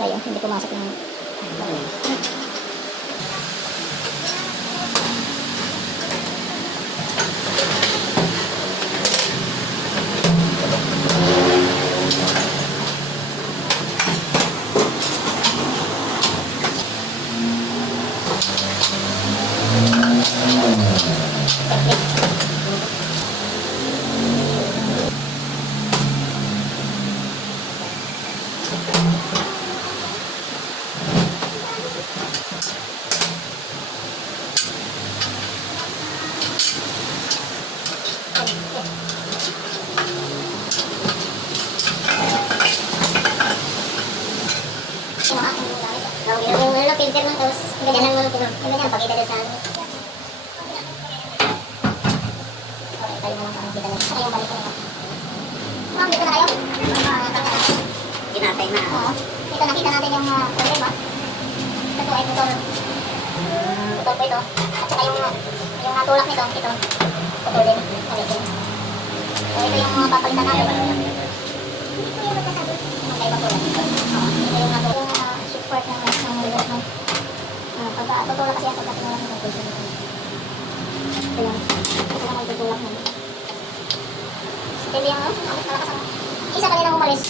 Kaya hindi pumasok ng yung filter mo, tapos ganyan mo yung ganyan, pakita doon sa ano. Okay, tayo mo lang para makita doon. Saka yung balik ko nito. Dito na kayo. Ginatay na. Oo. Dito nakita natin yung problema. Ito po ay putol. Putol po ito. At saka yung natulak nito, ito. Putol din. So ito yung papalitan natin. Hindi po yung magkasabi. Magkaiba po lang. Oo. Ito yung natulak. Support ng reload mo. Pagka-tutulak kasi yan, pagka-tutulak mo mag-pulsa nito. Ito lang. Ito lang mag-tutulak mo. Hindi yung malakas ang isa kanina umalis.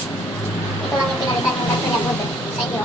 Ito lang yung pinalitan yung ganito niya good sa inyo.